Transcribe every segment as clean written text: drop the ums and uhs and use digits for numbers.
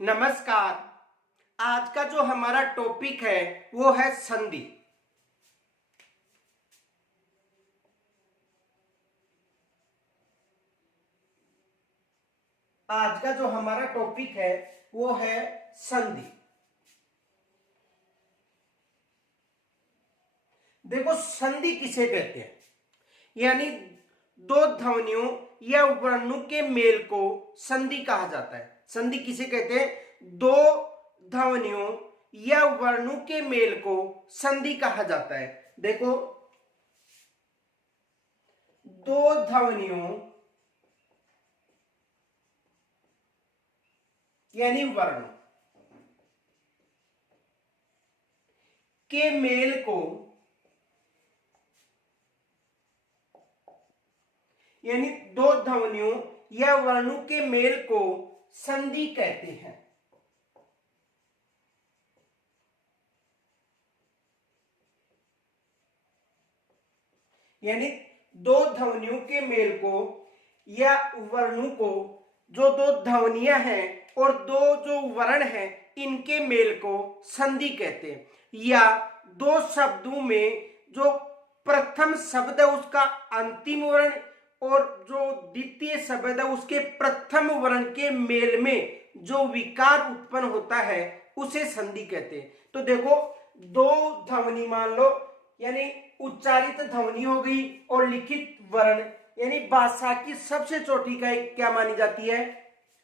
नमस्कार। आज का जो हमारा टॉपिक है वो है संधि। आज का जो हमारा टॉपिक है वो है संधि। देखो, संधि किसे कहते हैं? यानी दो ध्वनियों या वर्णों के मेल को संधि कहा जाता है। संधि किसे कहते हैं? दो ध्वनियों या वर्णों के मेल को संधि कहा जाता है। देखो, दो ध्वनियों यानी वर्ण के मेल को यानी दो ध्वनियों या वर्णों के मेल को संधि कहते हैं। यानी दो ध्वनियों के मेल को या वर्णों को, जो दो ध्वनियां हैं और दो जो वर्ण हैं, इनके मेल को संधि कहते हैं। या दो शब्दों में जो प्रथम शब्द है उसका अंतिम वर्ण और जो द्वितीय शब्द है उसके प्रथम वर्ण के मेल में जो विकार उत्पन्न होता है उसे संधि कहते हैं। तो देखो, दो ध्वनि मान लो, यानी उच्चारित ध्वनि हो गई और लिखित वर्ण, यानी भाषा की सबसे छोटी इकाई क्या मानी जाती है?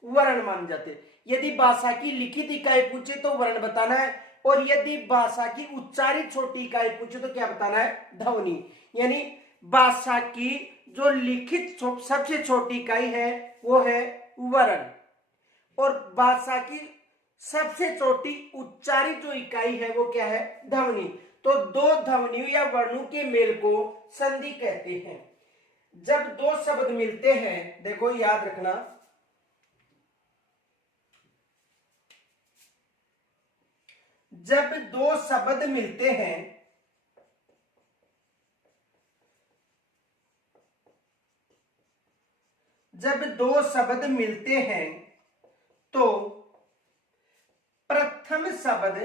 वर्ण मानी जाती है। यदि भाषा की लिखित इकाई पूछे तो वर्ण बताना है, और यदि भाषा की उच्चारित छोटी इकाई पूछे तो क्या बताना है? ध्वनि। यानी भाषा की जो लिखित सबसे छोटी इकाई है वो है वर्ण, और भाषा की सबसे छोटी उच्चारित जो इकाई है वो क्या है? ध्वनि। तो दो ध्वनियों या वर्णों के मेल को संधि कहते हैं। जब दो शब्द मिलते हैं, देखो याद रखना, जब दो शब्द मिलते हैं, जब दो शब्द मिलते हैं तो प्रथम शब्द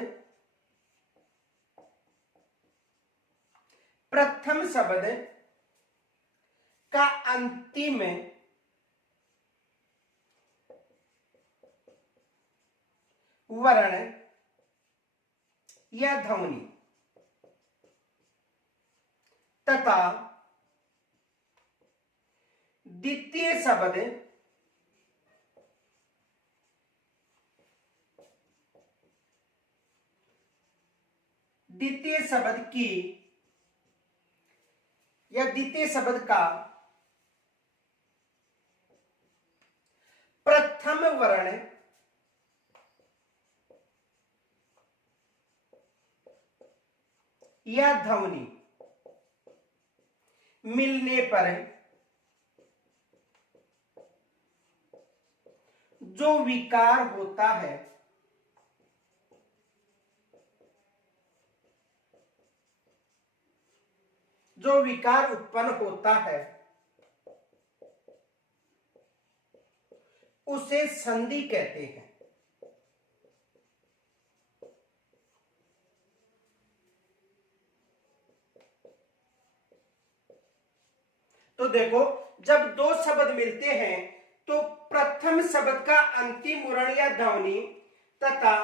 का अंतिम वर्ण या ध्वनि तथा द्वितीय शब्द की या द्वितीय शब्द का प्रथम वर्ण या ध्वनि मिलने पर जो विकार होता है जो विकार उत्पन्न होता है उसे संधि कहते हैं। तो देखो, जब दो शब्द मिलते हैं तो प्रथम शब्द का अंतिम वर्ण या ध्वनि तथा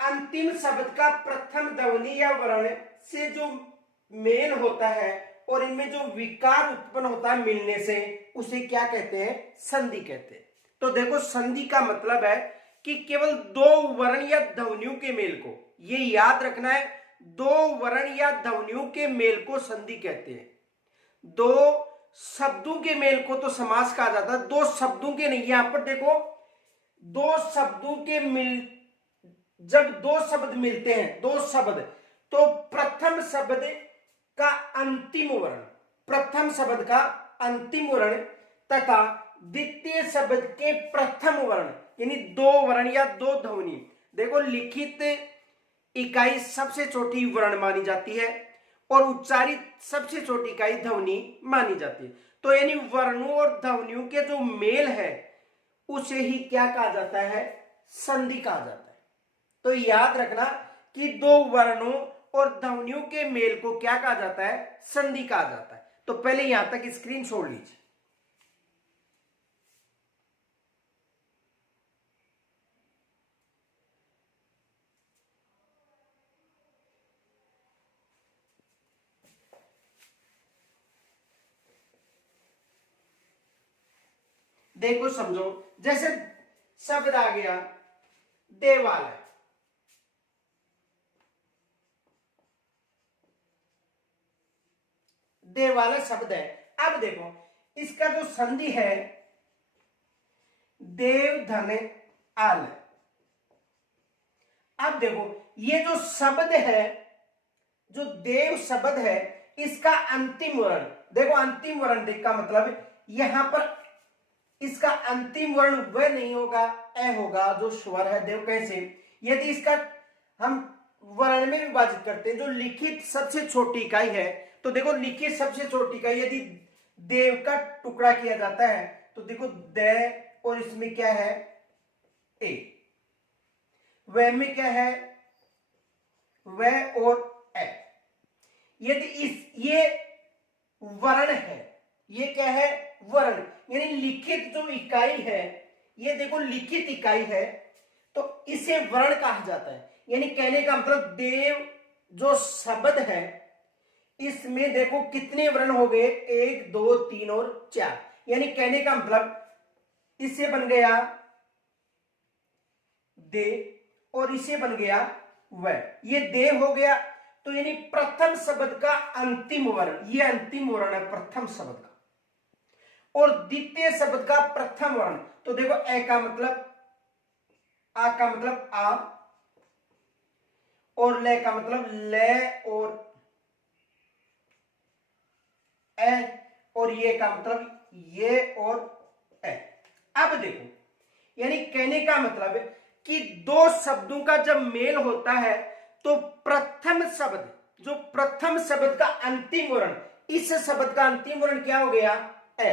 अंतिम शब्द का प्रथम ध्वनि या वर्ण से जो मेल होता है और इनमें जो विकार उत्पन्न होता है मिलने से, उसे क्या कहते हैं? संधि कहते हैं। तो देखो, संधि का मतलब है कि केवल दो वर्ण या ध्वनियों के मेल को, ये याद रखना है, दो वर्ण या ध्वनियों के मेल को संधि कहते हैं। दो शब्दों के मेल को तो समास कहा जाता है, दो शब्दों के नहीं। यहां पर देखो, दो शब्दों के जब दो शब्द मिलते हैं, दो शब्द, तो प्रथम शब्द का अंतिम वर्ण तथा द्वितीय शब्द के प्रथम वर्ण, यानी दो वर्ण या दो ध्वनि। देखो, लिखित इकाई सबसे छोटी वर्ण मानी जाती है और उच्चारित सबसे छोटी इकाई ध्वनि मानी जाती है। तो यानी वर्णों और ध्वनियों के जो मेल है उसे ही क्या कहा जाता है, संधि कहा जाता है। तो याद रखना कि दो वर्णों और ध्वनियों के मेल को क्या कहा जाता है, संधि कहा जाता है। तो पहले यहां तक स्क्रीन छोड़ लीजिए। देखो समझो, जैसे शब्द आ गया देवालय, देवालय शब्द है। अब देखो इसका जो संधि है देव धन आल। अब देखो ये जो शब्द है, जो देव शब्द है, इसका अंतिम वर्ण देखो, अंतिम वर्ण देख का मतलब यहां पर इसका अंतिम वर्ण वह नहीं होगा, ए होगा जो स्वर है देव। कैसे, यदि इसका हम वर्ण में विभाजित करते हैं, जो लिखित सबसे छोटी इकाई है, तो देखो लिखित सबसे छोटी इकाई यदि देव का टुकड़ा किया जाता है तो देखो दे, और इसमें क्या है ए, वह में क्या है वह और ए। यदि ये वर्ण है, ये क्या है वर्ण, यानी लिखित जो इकाई है, ये देखो लिखित इकाई है, तो इसे वर्ण कहा जाता है। यानी कहने का मतलब देव जो शब्द है इसमें देखो कितने वर्ण हो गए, 1 2 3 और 4। यानी कहने का मतलब इससे बन गया दे और इसे बन गया वह, ये देव हो गया। तो यानी प्रथम शब्द का अंतिम वर्ण, ये अंतिम वर्ण है प्रथम शब्द का, और द्वितीय शब्द का प्रथम वर्ण। तो देखो ए का मतलब आ का मतलब आ, और ले का मतलब ले और ए, और ये का मतलब ये और ए। अब देखो यानी कहने का मतलब है कि दो शब्दों का जब मेल होता है तो प्रथम शब्द, जो प्रथम शब्द का अंतिम वर्ण, इस शब्द का अंतिम वर्ण क्या हो गया ए,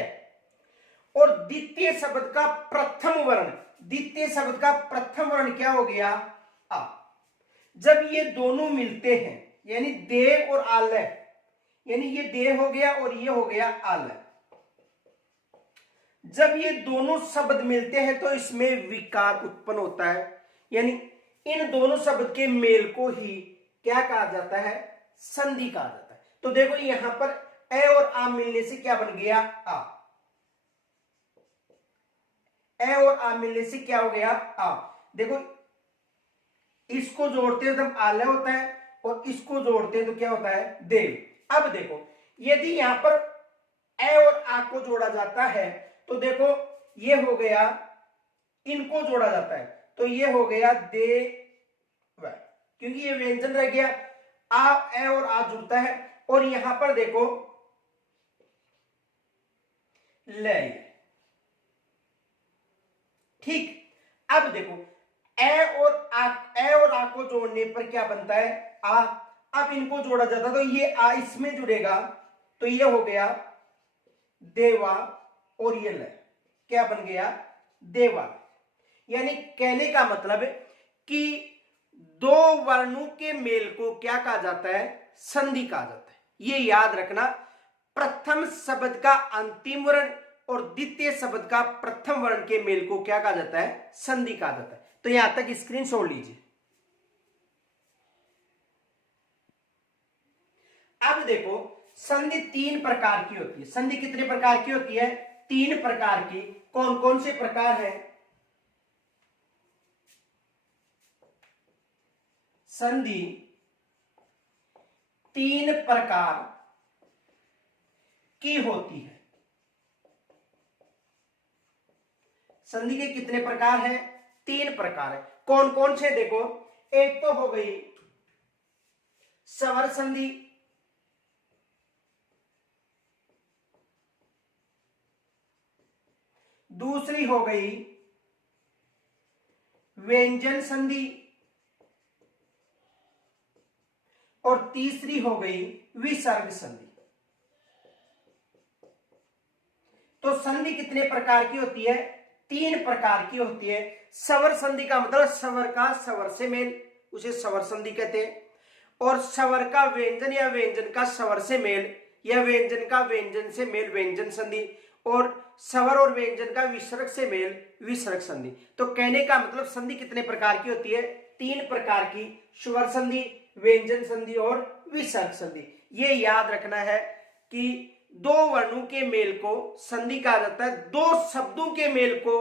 और द्वितीय शब्द का प्रथम वर्ण, द्वितीय शब्द का प्रथम वर्ण क्या हो गया आ। जब ये दोनों मिलते हैं यानी देव और आलय, यानी ये देव हो गया और ये हो गया आलय, जब ये दोनों शब्द मिलते हैं तो इसमें विकार उत्पन्न होता है। यानी इन दोनों शब्द के मेल को ही क्या कहा जाता है, संधि कहा जाता है। तो देखो यहां पर ए और आ मिलने से क्या बन गया आ, ए और आ मिलने से क्या हो गया आ। देखो इसको जोड़ते हैं तब आलय होता है, और इसको जोड़ते हैं तो क्या होता है देव। अब देखो यदि यहां पर ए और आ को जोड़ा जाता है तो देखो ये हो गया, इनको जोड़ा जाता है तो ये हो गया दे व, क्योंकि ये व्यंजन रह गया, आ ए और आ जुड़ता है, और यहां पर देखो ले। ठीक, अब देखो ए और आ को जोड़ने पर क्या बनता है आ। अब इनको जोड़ा जाता तो ये आ इसमें जुड़ेगा तो ये हो गया देवा, और ये ल क्या बन गया देवा। यानी कहने का मतलब है कि दो वर्णों के मेल को क्या कहा जाता है, संधि कहा जाता है। ये याद रखना, प्रथम शब्द का अंतिम वर्ण और द्वितीय शब्द का प्रथम वर्ण के मेल को क्या कहा जाता है, संधि कहा जाता है। तो यहां तक स्क्रीन छोड़ लीजिए। अब देखो संधि 3 प्रकार की होती है। संधि कितने प्रकार की होती है, 3 प्रकार की। कौन कौन से प्रकार है, संधि 3 प्रकार की होती है। संधि के कितने प्रकार है, 3 प्रकार है। कौन कौन से देखो, एक तो हो गई स्वर संधि, दूसरी हो गई व्यंजन संधि, और तीसरी हो गई विसर्ग संधि। तो संधि कितने प्रकार की होती है, तीन प्रकार की होती है। स्वर संधि का मतलब स्वर का स्वर से मेल, उसे स्वर संधि कहते हैं। और स्वर का व्यंजन या व्यंजन का स्वर से मेल या व्यंजन का व्यंजन से मेल, व्यंजन संधि। और स्वर और व्यंजन का विसर्ग से मेल, विसर्ग संधि। तो कहने का मतलब संधि कितने प्रकार की होती है? तीन प्रकार की, स्वर संधि, व्यंजन संधि और विसर्ग संधि। ये याद रखना है कि दो वर्णों के मेल को संधि कहा जाता है, दो शब्दों के मेल को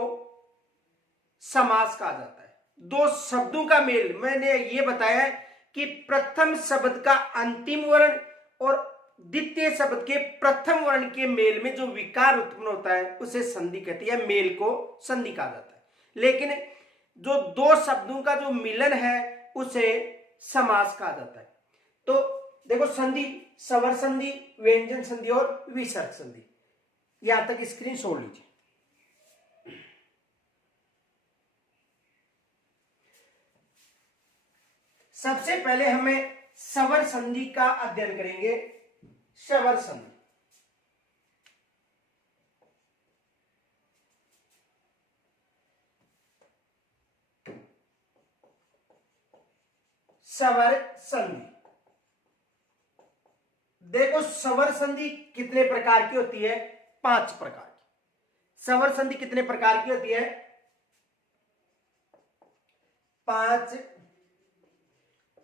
समास कहा जाता है। दो शब्दों का मेल, मैंने ये बताया है कि प्रथम शब्द का अंतिम वर्ण और द्वितीय शब्द के प्रथम वर्ण के मेल में जो विकार उत्पन्न होता है उसे संधि कहते हैं, मेल को संधि कहा जाता है। लेकिन जो दो शब्दों का जो मिलन है उसे समास कहा जाता है। तो देखो संधि, स्वर संधि, व्यंजन संधि और विसर्ग संधि। यहां तक स्क्रीन छोड़ लीजिए। सबसे पहले हमें स्वर संधि का अध्ययन करेंगे। स्वर संधि, स्वर संधि। देखो स्वर संधि कितने प्रकार की होती है? 5 प्रकार की। स्वर संधि कितने प्रकार की होती है? 5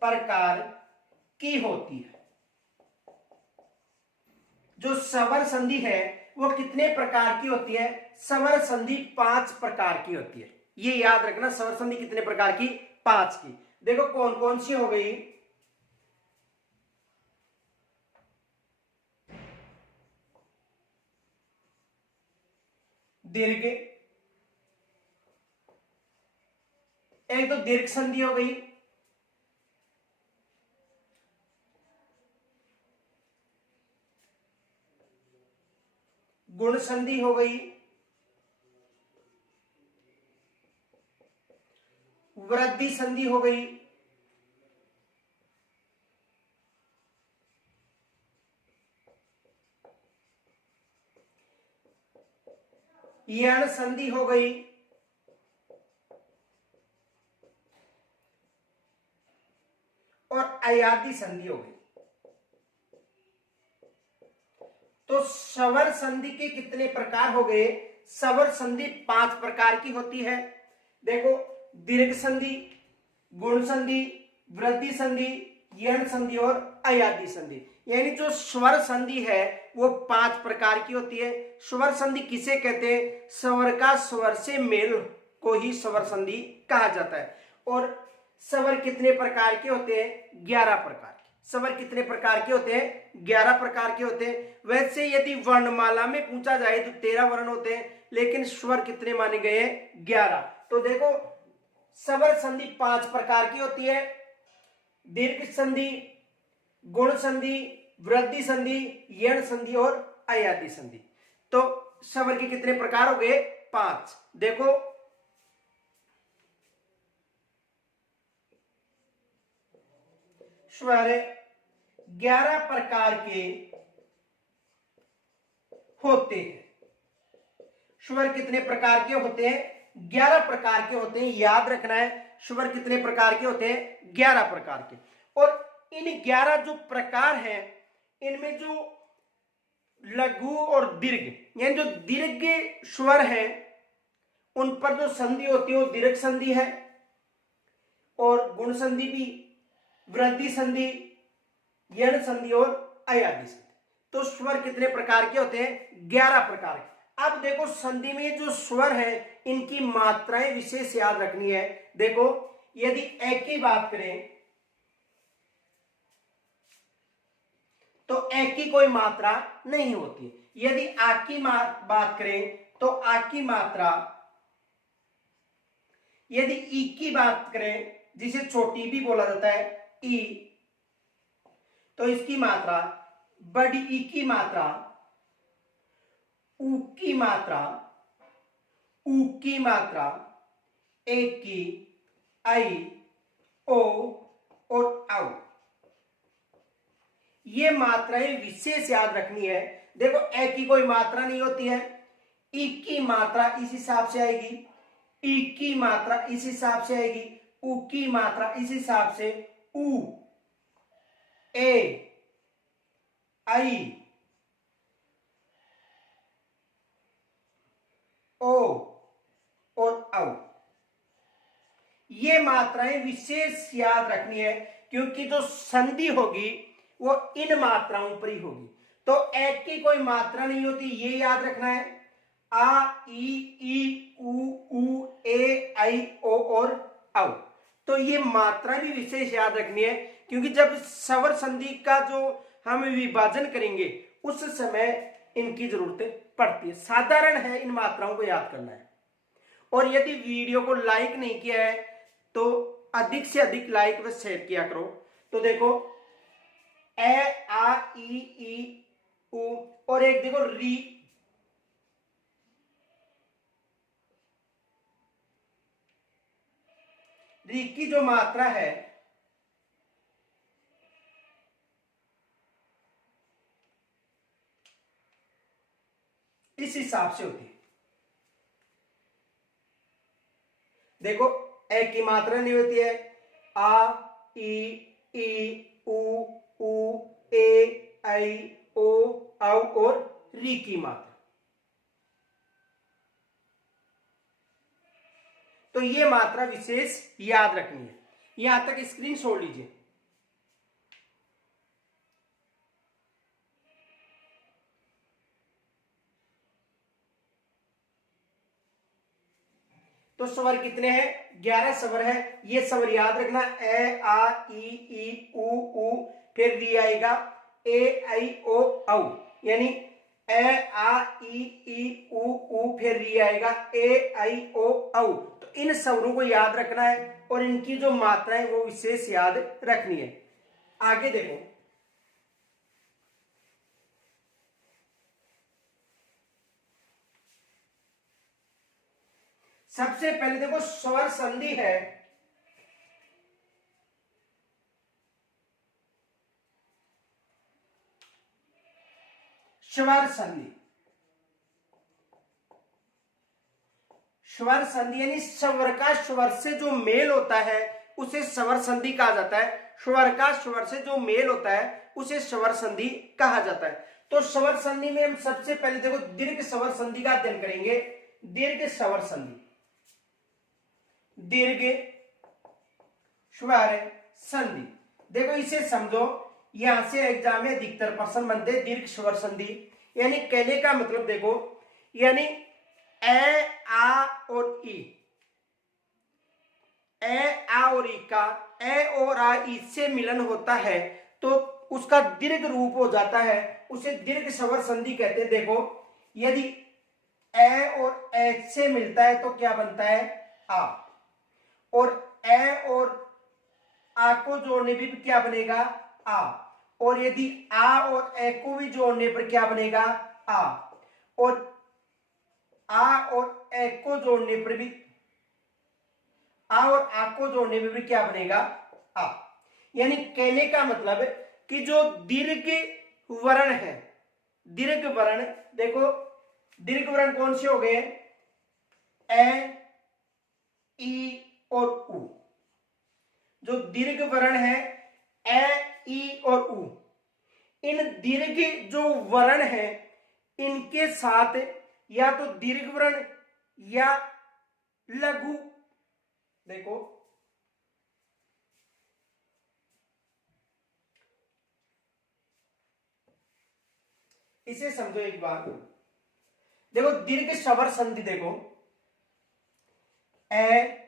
प्रकार की होती है। जो स्वर संधि है वो कितने प्रकार की होती है? स्वर संधि 5 प्रकार की होती है। ये याद रखना, स्वर संधि कितने प्रकार की? 5 की। देखो कौन कौन सी हो गई? दीर्घ, एक तो दीर्घ संधि हो गई, गुण संधि हो गई, वृद्धि संधि हो गई, यण संधि हो गई, और अयादी संधि हो गई। तो स्वर संधि के कितने प्रकार हो गए? स्वर संधि 5 प्रकार की होती है। देखो दीर्घ संधि, गुण संधि, वृद्धि संधि, यण संधि और अयादी संधि। यानी जो स्वर संधि है वो 5 प्रकार की होती है। स्वर संधि किसे कहते हैं? स्वर का स्वर से मेल को ही स्वर संधि कहा जाता है। और स्वर कितने प्रकार के होते हैं? 11 प्रकार के। स्वर कितने प्रकार के होते हैं? 11 प्रकार के होते हैं। वैसे यदि वर्णमाला में पूछा जाए तो 13 वर्ण होते हैं, लेकिन स्वर कितने माने गए हैं? 11। तो देखो स्वर संधि 5 प्रकार की होती है। दीर्घ संधि, गुण संधि, वृद्धि संधि, यण संधि और अयादी संधि। तो स्वर के कितने प्रकार हो गए? 5। देखो स्वर 11 प्रकार के होते हैं। स्वर कितने प्रकार के होते हैं? 11 प्रकार के होते हैं। याद रखना है, स्वर कितने प्रकार के होते हैं? 11 प्रकार के। और इन 11 जो प्रकार हैं इनमें जो लघु और दीर्घ, यानी जो दीर्घ स्वर हैं उन पर जो संधि होती है वो दीर्घ संधि है, और गुण संधि भी, वृद्धि संधि, यण संधि और अयादी संधि। तो स्वर कितने प्रकार के होते हैं? 11 प्रकार के। अब देखो संधि में जो स्वर है इनकी मात्राएं विशेष याद रखनी है। देखो यदि एक की बात करें तो एक की कोई मात्रा नहीं होती। यदि आ की बात करें तो आ की मात्रा, यदि ई की बात करें जिसे छोटी भी बोला जाता है ई, तो इसकी मात्रा, बड़ी ई की मात्रा, ऊ की मात्रा, ऊ की मात्रा, एक की, आई, ओ और औ, ये मात्राएं विशेष याद रखनी है। देखो ए की कोई मात्रा नहीं होती है, ई की मात्रा इस हिसाब से आएगी, ई की मात्रा इस हिसाब से आएगी, उ की मात्रा इस हिसाब से, उ, ए, आई, ओ और औ। ये मात्राएं विशेष याद रखनी है, क्योंकि जो संधि होगी वो इन मात्राओं पर ही होगी। तो एक की कोई मात्रा नहीं होती, ये याद रखना है। आ, ई, उ, ए, आई, ओ और औ। तो ये मात्रा भी विशेष याद रखनी है, क्योंकि जब स्वर संधि का जो हम विभाजन करेंगे उस समय इनकी जरूरत पड़ती है। साधारण है इन मात्राओं को याद करना है। और यदि वीडियो को लाइक नहीं किया है तो अधिक से अधिक लाइक व शेयर किया करो। तो देखो ए, आ, ई, उ और एक देखो री, री की जो मात्रा है इस हिसाब से होती है। देखो ए की मात्रा नहीं होती है आ, ई, उ, ए, आई, ओ, औ और री की मात्रा। तो ये मात्रा विशेष याद रखनी है। यहां तक स्क्रीन छोड़ लीजिए। तो स्वर कितने हैं? 11 स्वर है। ये स्वर याद रखना, ए, आ, ई, उ, फिर री आएगा, ए, आई, ओ, औ। यानी ए, आ, ई, उ, फिर री आएगा, ए, आई, ओ, औ। तो इन स्वरों को याद रखना है और इनकी जो मात्रा है वो विशेष याद रखनी है। आगे देखो, सबसे पहले देखो स्वर संधि है। स्वर संधि, स्वर संधि यानी स्वर का स्वर से जो मेल होता है उसे स्वर संधि कहा जाता है। स्वर का स्वर से जो मेल होता है उसे स्वर संधि कहा जाता है। तो स्वर संधि में हम सबसे पहले देखो दीर्घ स्वर संधि का अध्ययन करेंगे। दीर्घ स्वर संधि, दीर्घ स्वर संधि, देखो इसे समझो। यहां से एग्जाम में अधिकतर प्रश्न बनते हैं दीर्घ स्वर संधि। यानी कहने का मतलब देखो, यानी ए, आ और ई, ए, आ और ई का, ए और आ ई से मिलन होता है तो उसका दीर्घ रूप हो जाता है, उसे दीर्घ स्वर संधि कहते हैं। देखो यदि ए और एच से मिलता है तो क्या बनता है? आ। और ए और आ को जोड़ने भी क्या बनेगा? आ। और यदि आ और ए को भी जोड़ने पर क्या बनेगा? आ। और आ और ए को जोड़ने पर भी, आ और आ को जोड़ने पर भी क्या बनेगा? आ। यानी कहने का मतलब कि जो दीर्घ वर्ण है, दीर्घ वर्ण, देखो दीर्घ वर्ण कौन से हो गए? ए, ई और उ। जो दीर्घ वर्ण है ए, ई और उ, इन दीर्घ जो वर्ण है इनके साथ या तो दीर्घ वर्ण या लघु, देखो इसे समझो एक बार। देखो दीर्घ स्वर संधि, देखो ए,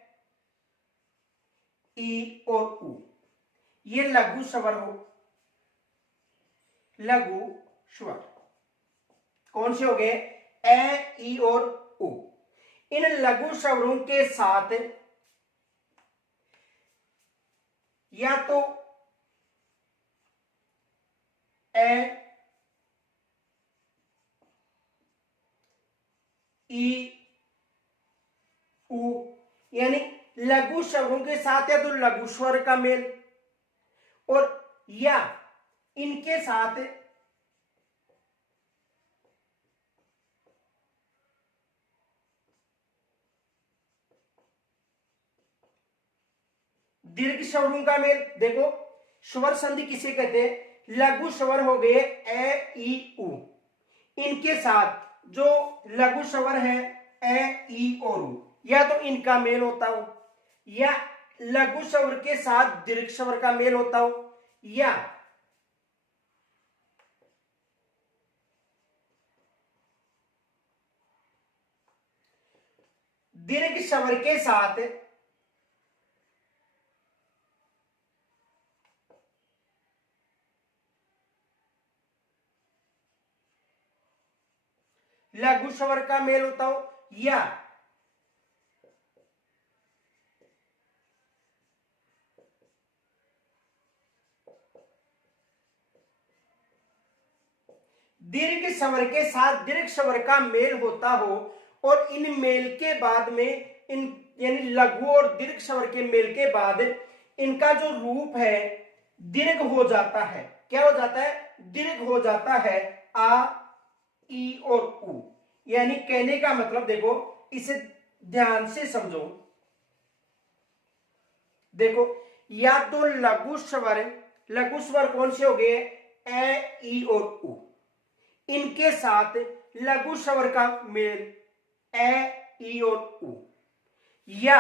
ई और उ, ये लघु स्वर हो, लघु स्वर कौन से हो गए? ए, ई और उ। इन लघु स्वरों के साथ या तो ए, ई, उ, यानी लघु स्वरों के साथ या तो लघु स्वर का मेल, और या इनके साथ दीर्घ स्वरों का मेल, देखो स्वर संधि किसे कहते हैं, लघु स्वर हो गए ए ई उ, इनके साथ जो लघु स्वर है ए ई और उ, या तो इनका मेल होता हो, या लघु स्वर के साथ दीर्घ स्वर का मेल होता हो, या दीर्घ स्वर के साथ लघु स्वर का मेल होता हो, या दीर्घ स्वर के साथ दीर्घ स्वर का मेल होता हो, और इन मेल के बाद में इन यानी लघु और दीर्घ स्वर के मेल के बाद इनका जो रूप है दीर्घ हो जाता है। क्या हो जाता है, दीर्घ हो जाता है, आ ई और उ। यानी कहने का मतलब देखो, इसे ध्यान से समझो, देखो या तो लघु स्वर कौन से हो गए, ए ई और उ, इनके साथ लघु स्वर का मेल ए ई और उ, या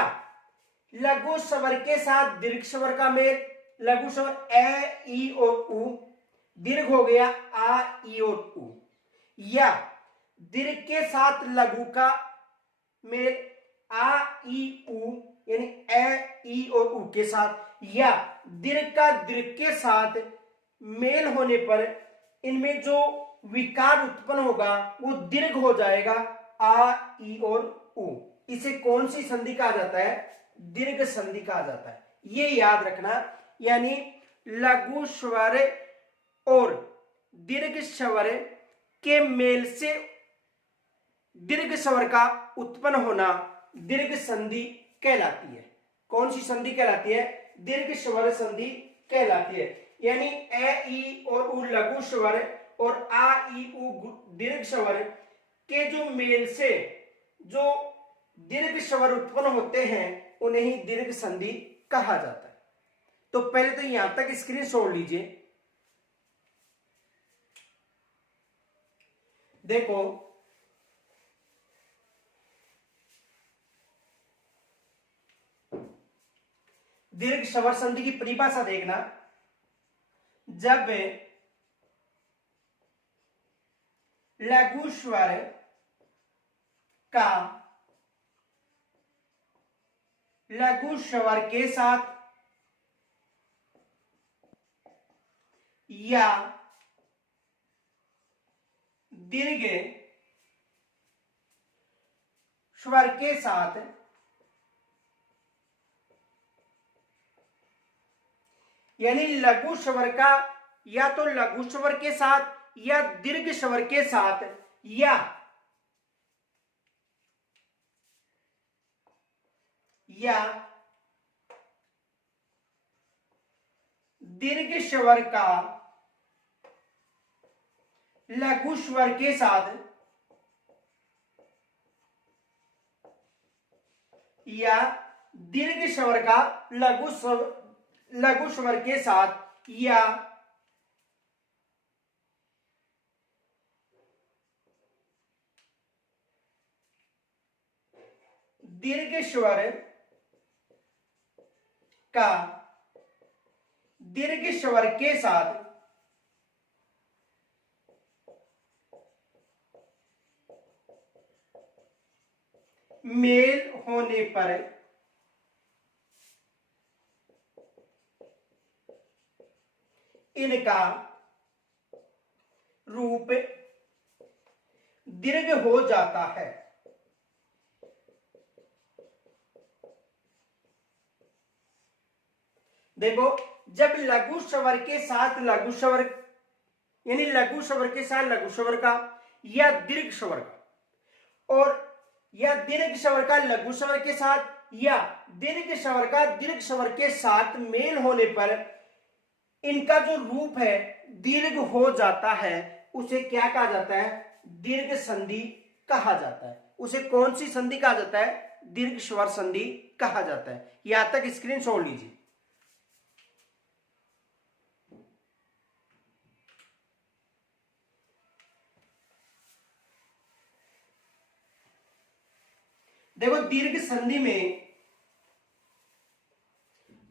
लघु स्वर के साथ दीर्घ स्वर का मेल, लघु स्वर ए ई और उ, दीर्घ हो गया आ ई और उ, या दीर्घ के साथ लघु का मेल आ ई उ यानी ए ई और उ के साथ, या दीर्घ का दीर्घ के साथ मेल होने पर इनमें जो विकार उत्पन्न होगा वो दीर्घ हो जाएगा, आ ई और उ। इसे कौन सी संधि कहा जाता है, दीर्घ संधि कहा जाता है। ये याद रखना, यानी लघु स्वर और दीर्घ स्वर के मेल से दीर्घ स्वर का उत्पन्न होना दीर्घ संधि कहलाती है। कौन सी संधि कहलाती है, दीर्घ स्वर संधि कहलाती है। यानी ए ई और उ लघु स्वर और आ ई उ दीर्घ स्वर के जो मेल से जो दीर्घ स्वर उत्पन्न होते हैं उन्हें ही दीर्घ संधि कहा जाता है। तो पहले तो यहां तक स्क्रीन छोड़ लीजिए। देखो दीर्घ स्वर संधि की परिभाषा देखना, जब लघु स्वर का लघु स्वर के साथ या दीर्घ स्वर के साथ यानी लघु स्वर का या तो लघु स्वर के साथ या दीर्घ स्वर के साथ या दीर्घ स्वर का लघु स्वर के साथ या दीर्घ स्वर का लघु स्वर के साथ या दीर्घ स्वर का दीर्घ स्वर के साथ मेल होने पर इनका रूप दीर्घ हो जाता है। देखो जब लघु स्वर के साथ लघु स्वर यानी लघु स्वर के साथ लघु स्वर का या दीर्घ स्वर का और या दीर्घ स्वर का लघु स्वर के साथ या दीर्घ स्वर का दीर्घ स्वर के साथ मेल होने पर इनका जो रूप है दीर्घ हो जाता है, उसे क्या कहा जाता है, दीर्घ संधि कहा जाता है। उसे कौन सी संधि कहा जाता है, दीर्घ स्वर संधि कहा जाता है। यहां तक स्क्रीन छोड़ लीजिए। देखो दीर्घ संधि में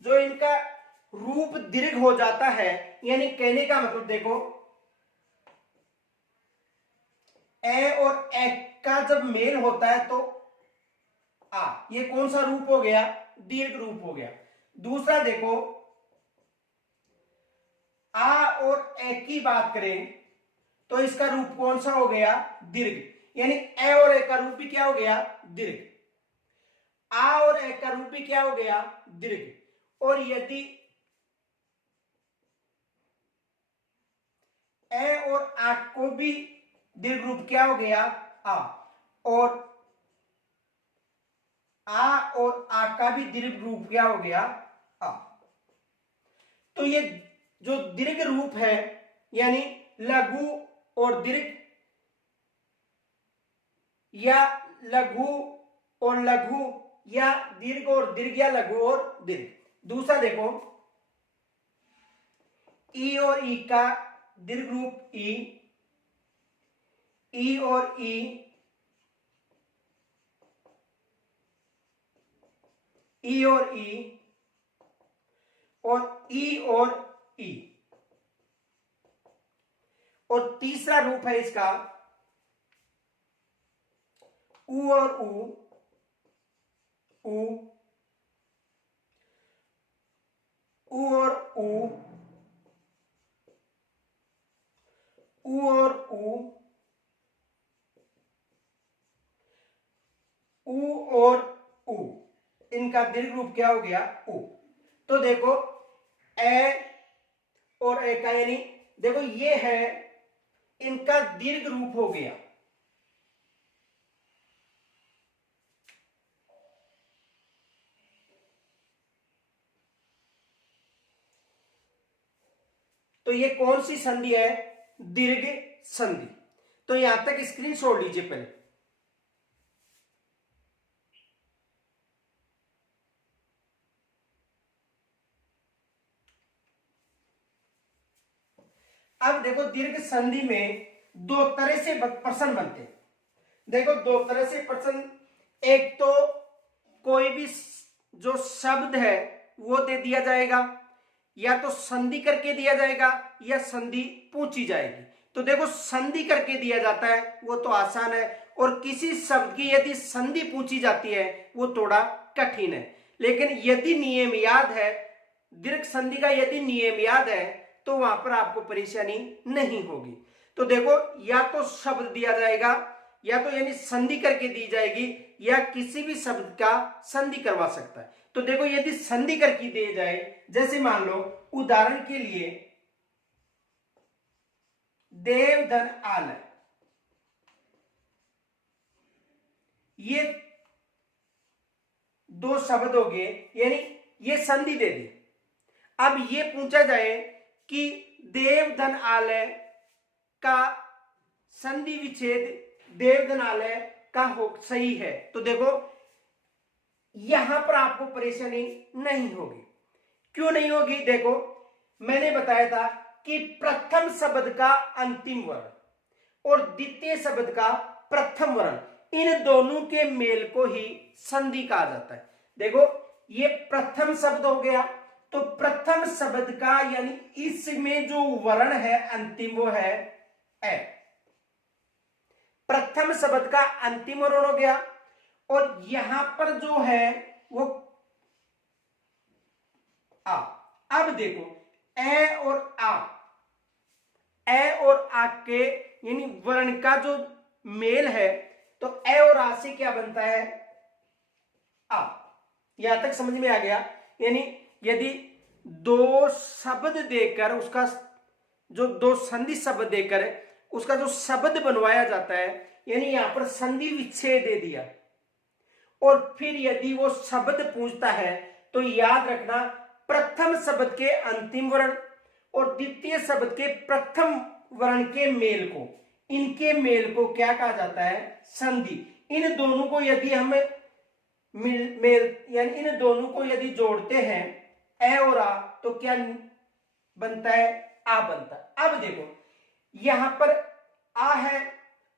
जो इनका रूप दीर्घ हो जाता है, यानी कहने का मतलब देखो ए और ए का जब मेल होता है तो आ, ये कौन सा रूप हो गया? दीर्घ रूप हो गया। दूसरा देखो आ और ए की बात करें तो इसका रूप कौन सा हो गया? दीर्घ, यानी ए और ए का रूप भी क्या हो गया? दीर्घ। आ और ए का रूप भी क्या हो गया? दीर्घ। और यदि ए और आ को भी दीर्घ रूप क्या हो गया? आ। और आ और आ का भी दीर्घ रूप क्या हो गया? आ। तो ये जो दीर्घ रूप है, यानी लघु और दीर्घ, या लघु और लघु, या दीर्घ और दीर्घ, या लघु और दीर्घ। दूसरा देखो ई और ई का दीर्घ रूप ई और ई, ई और ई, और ई और ई। और तीसरा रूप है इसका उ और उ, उ, उ और उ, उ और उ और उ। इनका दीर्घ रूप क्या हो गया? उ। तो देखो ए और ए का, यानी देखो ये है इनका दीर्घ रूप हो गया। तो ये कौन सी संधि है? दीर्घ संधि। तो यहां तक स्क्रीन छोड़ लीजिए पहले। अब देखो दीर्घ संधि में दो तरह से प्रश्न बनते हैं। देखो दो तरह से प्रश्न, एक तो कोई भी जो शब्द है वो दे दिया जाएगा, या तो संधि करके दिया जाएगा या संधि पूछी जाएगी। तो देखो संधि करके दिया जाता है वो तो आसान है, और किसी शब्द की यदि संधि पूछी जाती है वो थोड़ा कठिन है। लेकिन यदि नियम याद है, दीर्घ संधि का यदि नियम याद है तो वहां पर आपको परेशानी नहीं होगी। तो देखो या तो शब्द दिया जाएगा, या तो यानी संधि करके दी जाएगी, या किसी भी शब्द का संधि करवा सकता है। तो देखो यदि संधि करके दी जाए, जैसे मान लो उदाहरण के लिए देव धन आल, ये दो शब्द हो गए, यानी ये संधि दे दी। अब ये पूछा जाए कि देव धन आलय का संधि विच्छेद देव धन आलय का हो सही है, तो देखो यहां पर आपको परेशानी नहीं होगी। क्यों नहीं होगी? देखो मैंने बताया था कि प्रथम शब्द का अंतिम वर्ण और द्वितीय शब्द का प्रथम वर्ण, इन दोनों के मेल को ही संधि कहा जाता है। देखो ये प्रथम शब्द हो गया, तो प्रथम शब्द का यानी इसमें जो वर्ण है अंतिम वो है ए। प्रथम शब्द का अंतिम वर्ण हो गया, और यहां पर जो है वो आ। अब देखो ए और आ, ए और आ के यानी वर्ण का जो मेल है, तो ए और आ से क्या बनता है? आ। यहां तक समझ में आ गया? यानी यदि दो शब्द देकर उसका जो दो संधि शब्द देकर उसका जो शब्द बनवाया जाता है, यानी यहां पर संधि विच्छेद दे दिया, और फिर यदि वो शब्द पूछता है तो याद रखना प्रथम शब्द के अंतिम वर्ण और द्वितीय शब्द के प्रथम वर्ण के मेल को, इनके मेल को क्या कहा जाता है? संधि। इन दोनों को यदि हम मेल यानी इन दोनों को यदि जोड़ते हैं ए और आ, तो क्या बनता है? आ बनता है। अब देखो यहां पर आ है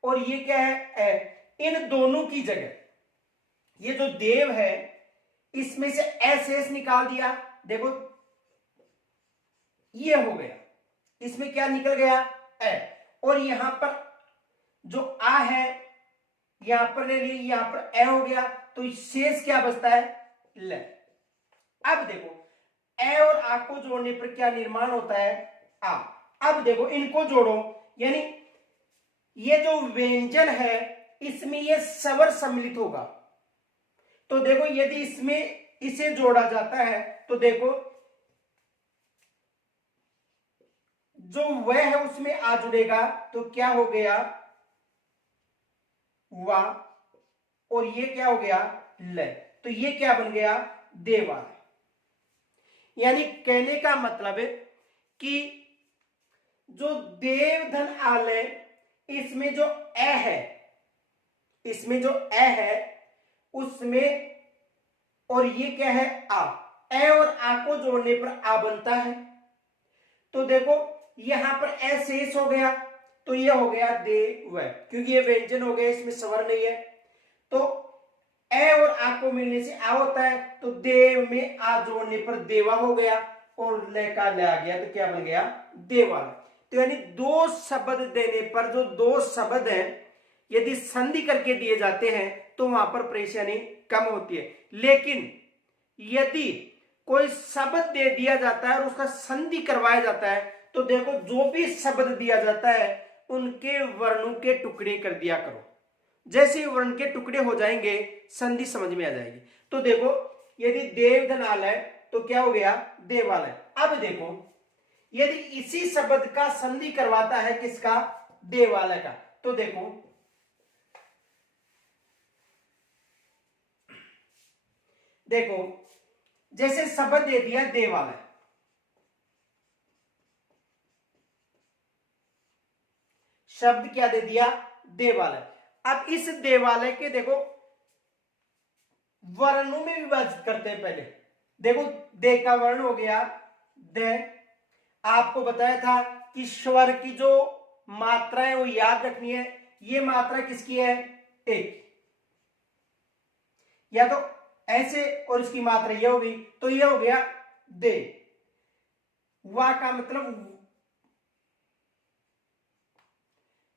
और ये क्या है? ए। इन दोनों की जगह ये जो देव है इसमें से एस एस निकाल दिया, देखो ये हो गया, इसमें क्या निकल गया ए, और यहां पर जो आ है यहां पर ले ली, यहां पर ए हो गया, तो शेष क्या बचता है ल। अब देखो ए और आ को जोड़ने पर क्या निर्माण होता है आ। अब देखो इनको जोड़ो, यानी ये जो व्यंजन है इसमें ये स्वर सम्मिलित होगा। तो देखो यदि इसमें इसे जोड़ा जाता है तो देखो जो वह है उसमें आ जुड़ेगा, तो क्या हो गया वा, और ये क्या हो गया ल, तो ये क्या बन गया देवा। यानी कहने का मतलब है कि जो देव धन आलय इसमें जो ए है, इसमें जो ए है उसमें, और ये क्या है आ, ए और आ को जोड़ने पर आ बनता है। तो देखो यहां पर ए शेष हो गया, तो ये हो गया देव, क्योंकि ये व्यंजन हो गया इसमें स्वर नहीं है। तो ए और आ को मिलने से आ होता है, तो देव में आ जोड़ने पर देवा हो गया, और ले का ले आ गया, तो क्या बन गया देवालय। तो यानी दो शब्द देने पर, जो दो शब्द हैं यदि संधि करके दिए जाते हैं तो वहां पर परेशानी कम होती है। लेकिन यदि कोई शब्द दे दिया जाता है और उसका संधि करवाया जाता है, तो देखो जो भी शब्द दिया जाता है उनके वर्णों के टुकड़े कर दिया करो। जैसे ही वर्ण के टुकड़े हो जाएंगे संधि समझ में आ जाएगी। तो देखो यदि देव धन आलय तो क्या हो गया देवालय। अब देखो यदि इसी शब्द का संधि करवाता है किसका देवालय का, तो देखो देखो जैसे शब्द दे दिया देवालय, शब्द क्या दे दिया देवालय। अब इस देवालय के देखो वर्णों में विभाजित करते हैं। पहले देखो दे का वर्ण हो गया दे, आपको बताया था कि स्वर की जो मात्रा है वो याद रखनी है। ये मात्रा किसकी है एक, या तो ऐसे और इसकी मात्रा ये होगी, तो ये हो गया दे। वा का मतलब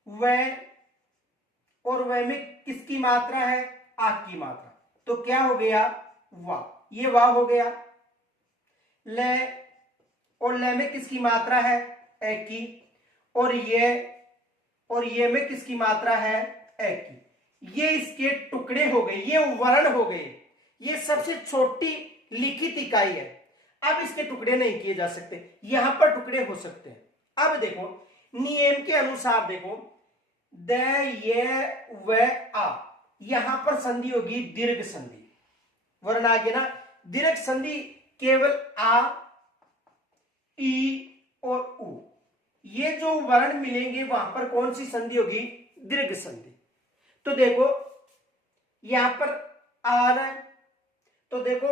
वह, और वह में किसकी मात्रा है आक की मात्रा, तो क्या हो गया वा, ये वा हो गया। ले, और ले में किसकी मात्रा है ए की, और ये में किसकी मात्रा है ए की। ये इसके टुकड़े हो गए, ये वर्ण हो गए। ये सबसे छोटी लिखित इकाई है। अब इसके टुकड़े नहीं किए जा सकते, यहां पर टुकड़े हो सकते हैं। अब देखो नियम के अनुसार देखो द ये व आ, यहां पर संधि होगी दीर्घ संधि। वर्ण आ गया ना, दीर्घ संधि केवल आ ई और उ, ये जो वर्ण मिलेंगे वहां पर कौन सी संधि होगी दीर्घ संधि। तो देखो यहां पर आ रहा है, तो देखो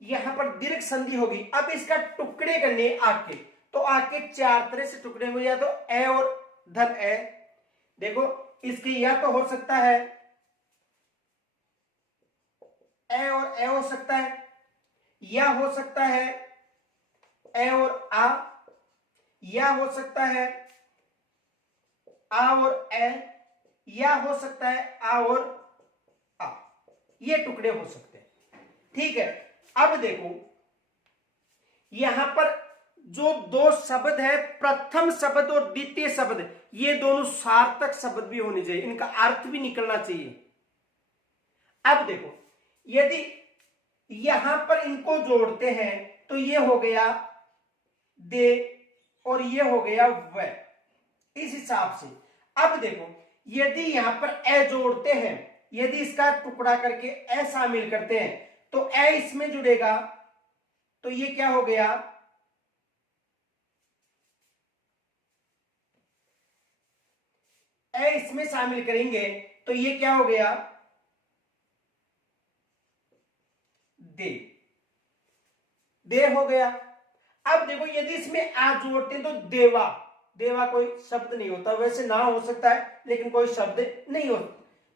यहां पर दीर्घ संधि होगी। अब इसका टुकड़े करने आके, तो आके चार तरह से टुकड़े हो, या तो ए और धन ए, देखो इसके या तो हो सकता है ए और ए हो सकता है, या हो सकता है ए और आ, या हो सकता है आ और ए, या हो सकता है आ और आ। ये टुकड़े हो सकते हैं, ठीक है। अब देखो यहां पर जो दो शब्द है, प्रथम शब्द और द्वितीय शब्द, ये दोनों सार्थक शब्द भी होने चाहिए, इनका अर्थ भी निकलना चाहिए। अब देखो यदि यहां पर इनको जोड़ते हैं तो ये हो गया दे और ये हो गया व, इस हिसाब से। अब देखो यदि यहां पर ए जोड़ते हैं, यदि इसका टुकड़ा करके ए शामिल करते हैं, तो ए इसमें जुड़ेगा, तो ये क्या हो गया ए इसमें शामिल करेंगे, तो ये क्या हो गया दे, दे हो गया। अब देखो यदि इसमें आ जोड़ते हैं तो देवा, देवा कोई शब्द नहीं होता, वैसे ना हो सकता है लेकिन कोई शब्द नहीं होता,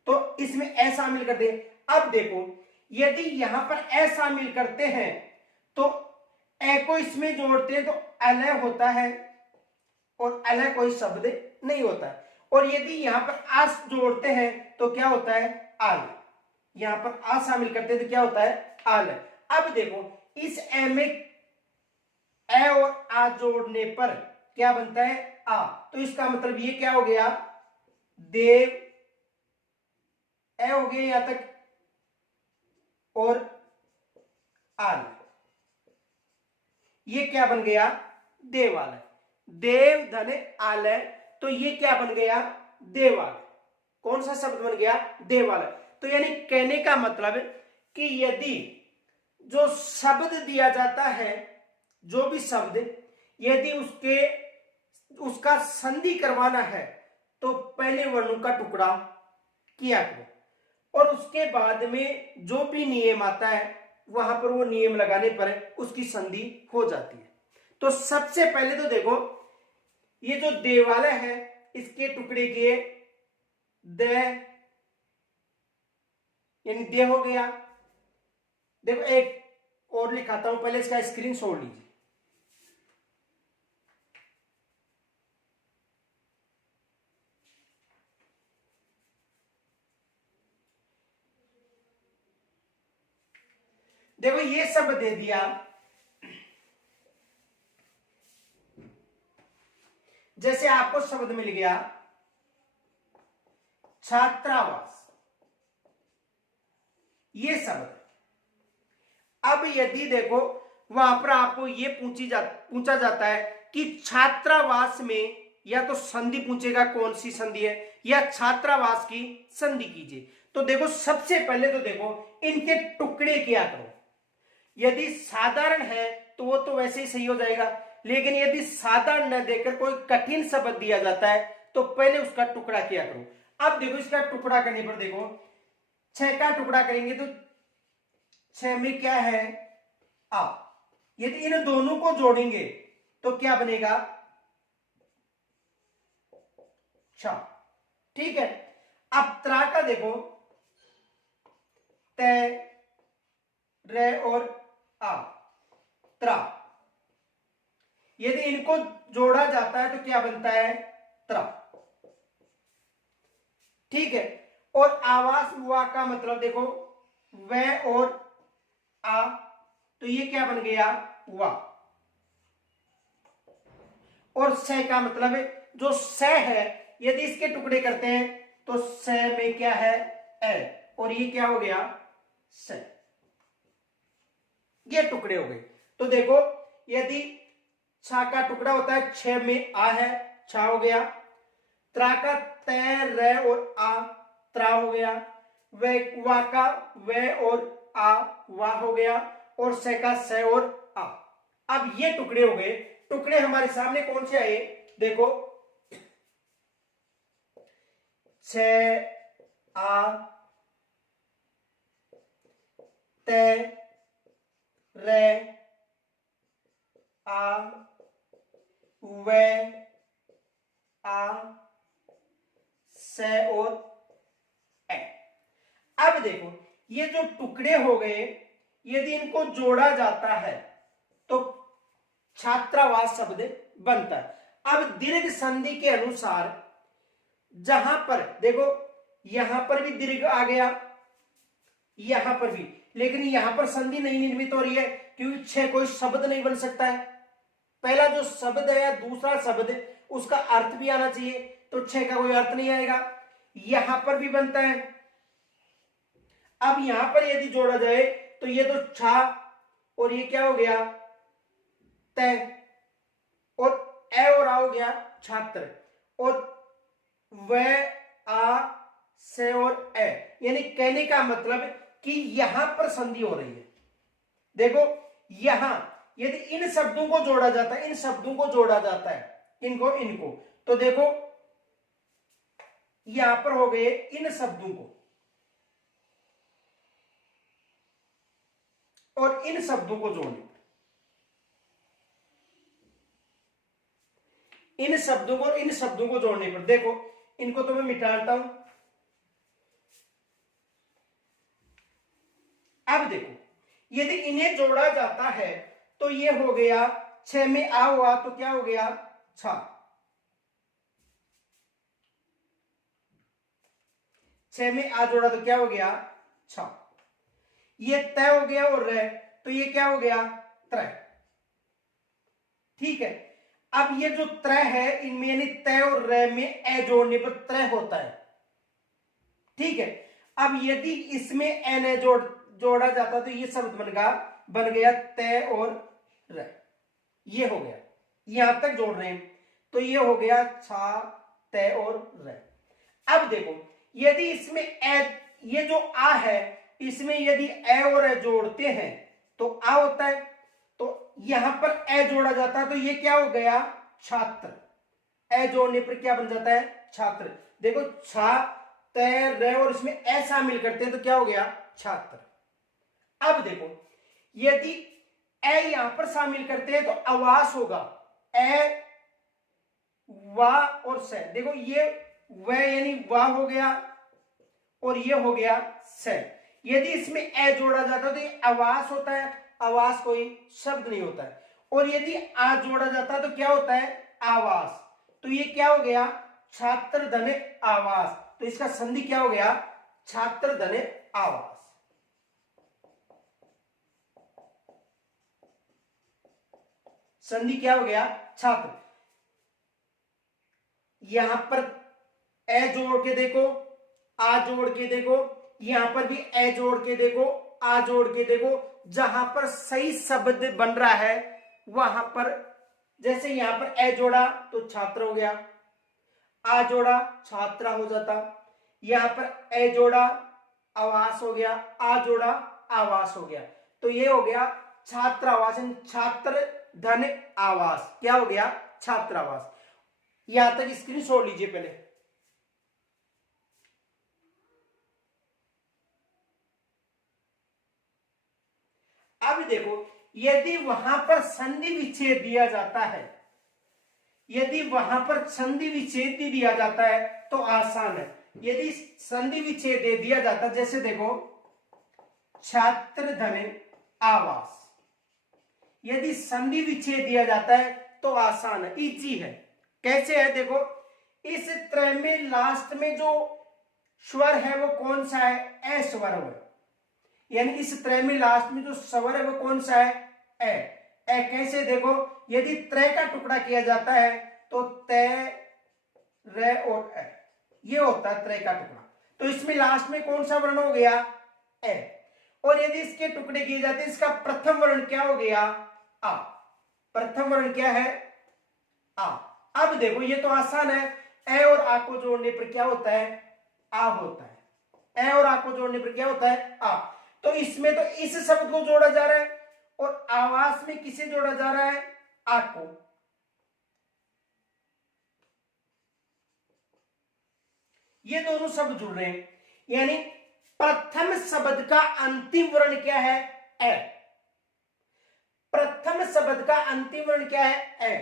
तो इसमें ए शामिल कर दे। अब देखो यदि यहां पर ए शामिल करते हैं तो ए को इसमें जोड़ते हैं तो अलय होता है और अलय कोई शब्द नहीं होता है। और यदि यहां पर आस जोड़ते हैं तो क्या होता है आल। यहां पर आ शामिल करते हैं तो क्या होता है आल। अब देखो इस ए में ए और आ जोड़ने पर क्या बनता है आ, तो इसका मतलब ये क्या हो गया देव, ए हो गया यहां तक, और आल, ये क्या बन गया देवालय। देव धन आलय, तो ये क्या बन गया देवालय। कौन सा शब्द बन गया देवालय। तो यानी कहने का मतलब कि यदि जो शब्द दिया जाता है, जो भी शब्द यदि उसका संधि करवाना है तो पहले वर्णों का टुकड़ा किया करो और उसके बाद में जो भी नियम आता है वहां पर वो नियम लगाने पर उसकी संधि हो जाती है। तो सबसे पहले तो देखो ये जो देवालय है इसके टुकड़े किए द, यानी दे हो गया। देखो एक और लिखाता हूं, पहले इसका स्क्रीन छोड़ लीजिए। देखो ये सब दे दिया, जैसे आपको शब्द मिल गया छात्रावास, ये शब्द। अब यदि देखो वहां पर आपको ये पूछा जाता है कि छात्रावास में या तो संधि पूछेगा कौन सी संधि है या छात्रावास की संधि कीजिए। तो देखो सबसे पहले तो देखो इनके टुकड़े किया करो। यदि साधारण है तो वो तो वैसे ही सही हो जाएगा, लेकिन यदि साधारण न देकर कोई कठिन शब्द दिया जाता है तो पहले उसका टुकड़ा किया करो। अब देखो इसका टुकड़ा करने पर देखो 6 का टुकड़ा करेंगे तो 6 में क्या है आ। यदि इन दोनों को जोड़ेंगे तो क्या बनेगा चा। ठीक है। अब त्रा का देखो तय रे और आ, त्रा। यदि इनको जोड़ा जाता है तो क्या बनता है त्रा। ठीक है। और आवास हुआ का मतलब देखो व और आ, तो ये क्या बन गया वा। और स का मतलब है जो स है यदि इसके टुकड़े करते हैं तो स में क्या है ए, और ये क्या हो गया स। ये टुकड़े हो गए। तो देखो यदि छा का टुकड़ा होता है 6 में आ है, छा हो गया। त्रा का तय र और आ, त्रा हो गया। वा का व और आ, वा हो गया। और से का से और आ। अब ये टुकड़े हो गए। टुकड़े हमारे सामने कौन से आए देखो 6 आ, तय रे आ, व आ, से और ए। अब देखो ये जो टुकड़े हो गए यदि इनको जोड़ा जाता है तो छात्रावास शब्द बनता है। अब दीर्घ संधि के अनुसार जहां पर देखो यहां पर भी दीर्घ आ गया, यहां पर भी, लेकिन यहां पर संधि नहीं निर्मित हो रही है क्योंकि 6 कोई शब्द नहीं बन सकता है। पहला जो शब्द है या दूसरा शब्द उसका अर्थ भी आना चाहिए, तो 6 का कोई अर्थ नहीं आएगा। यहां पर भी बनता है। अब यहां पर यदि जोड़ा जाए तो ये तो छा और ये क्या हो गया तय, और ए और आ हो गया छात्र, और व आ से और ए। यानी कहने का मतलब कि यहां पर संधि हो रही है। देखो यहां यदि इन शब्दों को जोड़ा जाता है, इन शब्दों को जोड़ा जाता है इनको इनको, तो देखो यहां पर हो गए इन शब्दों को और इन शब्दों को जोड़ने, इन शब्दों को इन शब्दों को जोड़ने पर देखो इनको तो मैं मिटाता हूं। अब देखो यदि इन्हें जोड़ा जाता है तो ये हो गया 6 में आ हुआ तो क्या हो गया 6, 6 में आ जोड़ा तो क्या हो गया 6, ये तय हो गया और रह तो ये क्या हो गया त्रय। ठीक है, अब ये जो त्रय है इनमें यानी तय और रह में ए जोड़ने पर त्रय होता है। ठीक है, अब यदि इसमें एन ए जोड़ा जाता तो ये शब्द बन गया तय और रह। ये हो गया, यहां तक जोड़ रहे हैं तो ये हो गया छा तय और रह। अब देखो यदि इसमें ए, ये जो आ है इसमें यदि ए और ए जोड़ते हैं तो आ होता है, तो यहां पर ए जोड़ा जाता है तो ये क्या हो गया छात्र। ए जोड़ने पर क्या बन जाता है छात्र। देखो छा तय रह और इसमें ए शामिल करते हैं तो क्या हो गया छात्र। अब देखो यदि ए यहां पर शामिल करते हैं तो आवास होगा ए वा और से। देखो ये व यानी वा हो गया और ये हो गया से। यदि इसमें ए जोड़ा जाता तो ये आवास होता है, आवास कोई शब्द नहीं होता है। और यदि आ जोड़ा जाता तो क्या होता है आवास, तो ये क्या हो गया छात्र धने आवास। तो इसका संधि क्या हो गया छात्र धने आवास। संधि क्या हो गया छात्र। यहां पर ए जोड़ के देखो, आ जोड़ के देखो, यहां पर भी ए जोड़ के देखो, आ जोड़ के देखो। जहां पर सही शब्द बन रहा है वहां पर, जैसे यहां पर ए जोड़ा तो छात्र हो गया, आ जोड़ा छात्रा हो जाता, यहां पर ए जोड़ा आवास हो गया, आ जोड़ा आवास हो गया। तो ये हो गया छात्रावास, छात्र धन आवास। क्या हो गया छात्रावास। यहां तक स्क्रीनशॉट लीजिए पहले। अब देखो यदि वहां पर संधि विच्छेद दिया जाता है, यदि वहां पर संधि विच्छेद दिया जाता है तो आसान है। यदि संधि विच्छेद दे दिया जाता, जैसे देखो छात्र धन आवास, यदि संधि विच्छेद दिया जाता है तो आसान है, इजी है। कैसे है देखो, इस त्रय में लास्ट में जो स्वर है वो कौन सा है ए स्वर है, यानी इस त्रय में लास्ट में जो स्वर है वो कौन सा है ए। ए कैसे देखो, यदि त्रय का टुकड़ा किया जाता है तो तय रे और ए, ये होता है त्रय का टुकड़ा। तो इसमें लास्ट में कौन सा वर्ण हो गया ए। और यदि इसके टुकड़े किए जाते हैं, इसका प्रथम वर्ण क्या हो गया आ। प्रथम वर्ण क्या है आ। अब देखो ये तो आसान है, ए और आ को जोड़ने पर क्या होता है आ होता है। ए और आ को जोड़ने पर क्या होता है आ। तो इसमें तो इस शब्द को जोड़ा जा रहा है और आवास में किसे जोड़ा जा रहा है आ को। ये दोनों शब्द जुड़ रहे हैं, यानी प्रथम शब्द का अंतिम वर्ण क्या है ए। प्रथम शब्द का अंतिम वर्ण क्या है ए।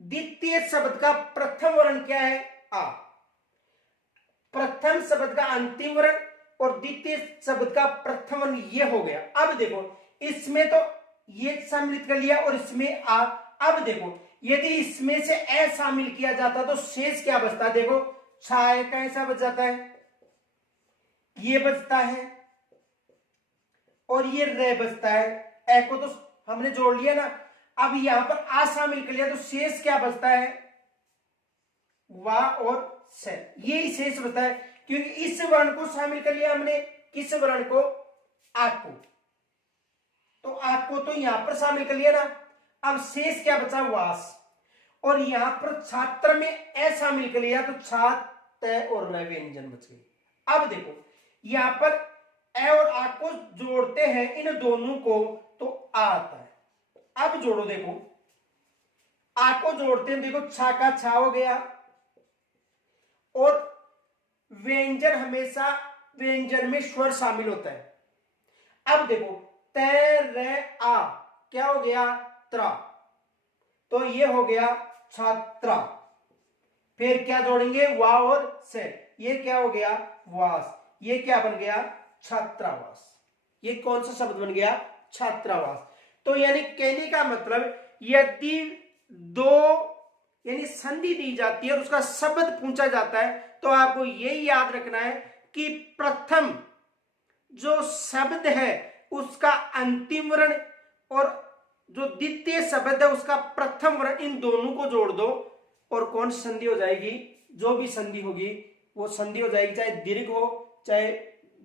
द्वितीय शब्द का प्रथम वर्ण क्या है आ। प्रथम शब्द का अंतिम वर्ण और द्वितीय शब्द का प्रथम वर्ण ये हो गया। अब देखो इसमें तो ये सम्मिलित कर लिया और इसमें आ। अब देखो यदि इसमें से ए शामिल किया जाता तो शेष क्या बचता, देखो छाए कैसा बच जाता है, ये बचता है और ये रे बचता है। ए को तो हमने जोड़ लिया ना, अब यहां पर आ शामिल कर लिया तो शेष क्या बचता है वा और से। ये ही शेष बचता है क्योंकि इस वर्ण को शामिल कर लिया हमने, किस वर्ण को आ को। तो आ को तो यहां पर शामिल कर लिया ना, अब शेष क्या बचा वास। और यहां पर छात्र में ए शामिल कर लिया तो छात्र और र व्यंजन बच गई। अब देखो यहां पर ए और आ को जोड़ते हैं इन दोनों को तो आ आता है। अब जोड़ो, देखो आ को जोड़ते हैं, देखो छा का छा हो गया और व्यंजन हमेशा व्यंजन में स्वर शामिल होता है। अब देखो तय रे आ क्या हो गया त्रा, तो ये हो गया छात्रा। फिर क्या जोड़ेंगे वा और से, ये क्या हो गया वास, ये क्या बन गया छात्रावास। ये कौन सा शब्द बन गया? छात्रावास। तो यानी कहने का मतलब यदि दो यानी संधि दी जाती है और उसका शब्द पूछा जाता है तो आपको यही याद रखना है कि प्रथम जो शब्द है उसका अंतिम वर्ण और जो द्वितीय शब्द है उसका प्रथम वर्ण, इन दोनों को जोड़ दो और कौन सी संधि हो जाएगी? जो भी संधि होगी वो संधि हो जाएगी, चाहे दीर्घ हो, चाहे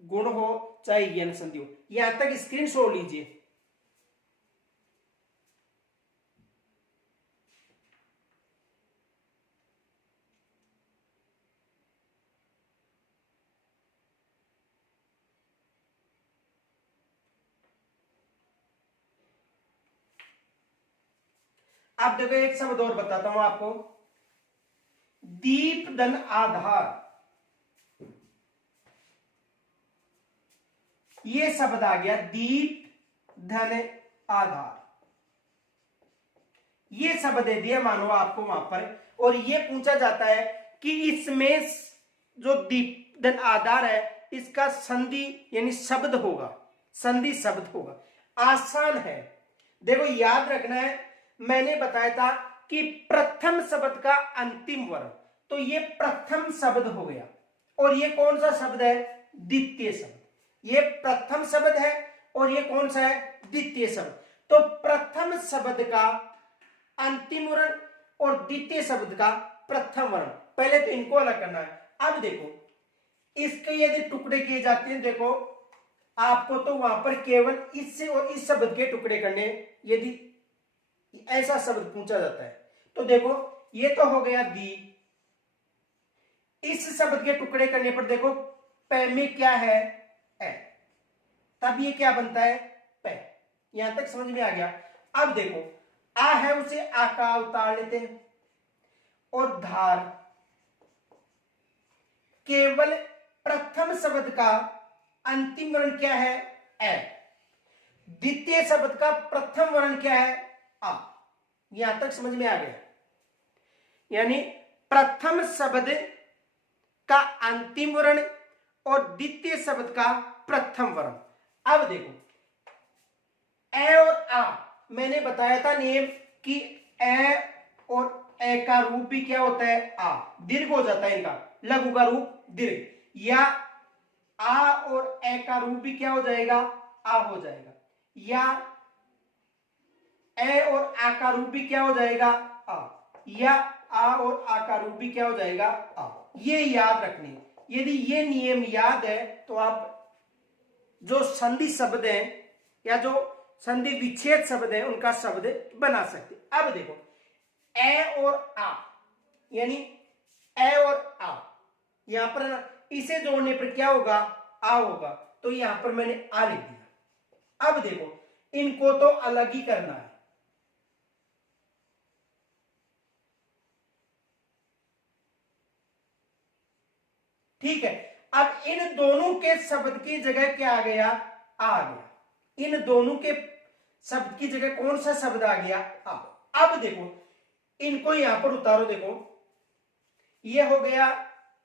गुण हो, चाहे यन संधि हो। यहां तक स्क्रीनशॉट लीजिए। आप देखो एक शब्द और बताता हूं आपको, दीपधन आधार। ये शब्द आ गया दीप धन आधार। ये शब्द दे दिया मानो आपको वहां पर, और ये पूछा जाता है कि इसमें जो दीप धन आधार है इसका संधि यानी शब्द होगा, संधि शब्द होगा। आसान है, देखो याद रखना है, मैंने बताया था कि प्रथम शब्द का अंतिम वर्ण, तो ये प्रथम शब्द हो गया। और ये कौन सा शब्द है? द्वितीय शब्द। ये प्रथम शब्द है और ये कौन सा है? द्वितीय शब्द। तो प्रथम शब्द का अंतिम वर्ण और द्वितीय शब्द का प्रथम वर्ण, पहले तो इनको अलग करना है। अब देखो इसके यदि टुकड़े किए जाते हैं, देखो आपको तो वहां पर केवल इससे और इस शब्द के टुकड़े करने, यदि ऐसा शब्द पूछा जाता है तो देखो ये तो हो गया दी। इस शब्द के टुकड़े करने पर देखो पै में क्या है? ए। तब ये क्या बनता है? पै। यहां तक समझ में आ गया। अब देखो आ है, उसे आ का उतार लेते हैं, और धार, केवल प्रथम शब्द का अंतिम वर्ण क्या है? ए। द्वितीय शब्द का प्रथम वर्ण क्या है? आ। यहां तक समझ में आ गया। यानी प्रथम शब्द का अंतिम वर्ण और द्वितीय शब्द का प्रथम वर्ण। अब देखो ए और आ, मैंने बताया था नियम कि ए और ए का रूप भी क्या होता है? आ। दीर्घ हो जाता है इनका, लघु का रूप दीर्घ, या आ और ए का रूप भी क्या हो जाएगा? आ हो जाएगा, या ए और आ का रूप भी क्या हो जाएगा? आ, या आ और आ का रूप भी क्या हो जाएगा? आ। ये याद रखने, यदि ये नियम याद है तो आप जो संधि शब्द हैं या जो संधि विच्छेद शब्द है उनका शब्द बना सकते। अब देखो ए और आ, यानी ए और आ, यहां पर इसे जोड़ने पर क्या होगा? आ होगा, तो यहां पर मैंने आ लिख दिया। अब देखो इनको तो अलग ही करना है। ठीक है, अब इन दोनों के शब्द की जगह क्या आ गया? आ गया। इन दोनों के शब्द की जगह कौन सा शब्द आ गया? आ। अब देखो इनको यहां पर उतारो, देखो ये हो गया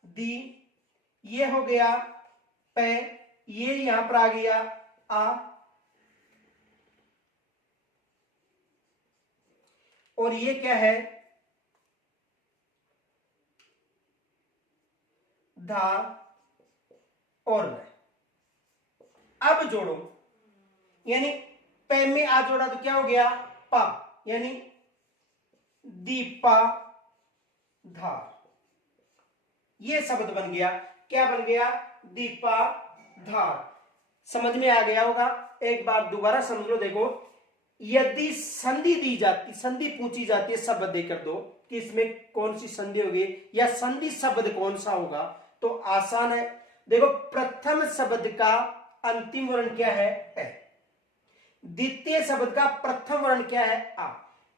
दी, ये हो गया पै, ये यहां पर आ गया आ, और ये क्या है? धा और न। अब जोड़ो, यानी पै में आ जोड़ा तो क्या हो गया? पा, यानी दीपा धार। ये शब्द बन गया, क्या बन गया? दीपा धार। समझ में आ गया होगा। एक बार दोबारा समझ लो। देखो यदि संधि दी जाती, संधि पूछी जाती है, शब्द देकर दो कि इसमें कौन सी संधि होगी या संधि शब्द कौन सा होगा, तो आसान है। देखो प्रथम शब्द का अंतिम वर्ण क्या है? ए। द्वितीय शब्द का प्रथम वर्ण क्या है? आ।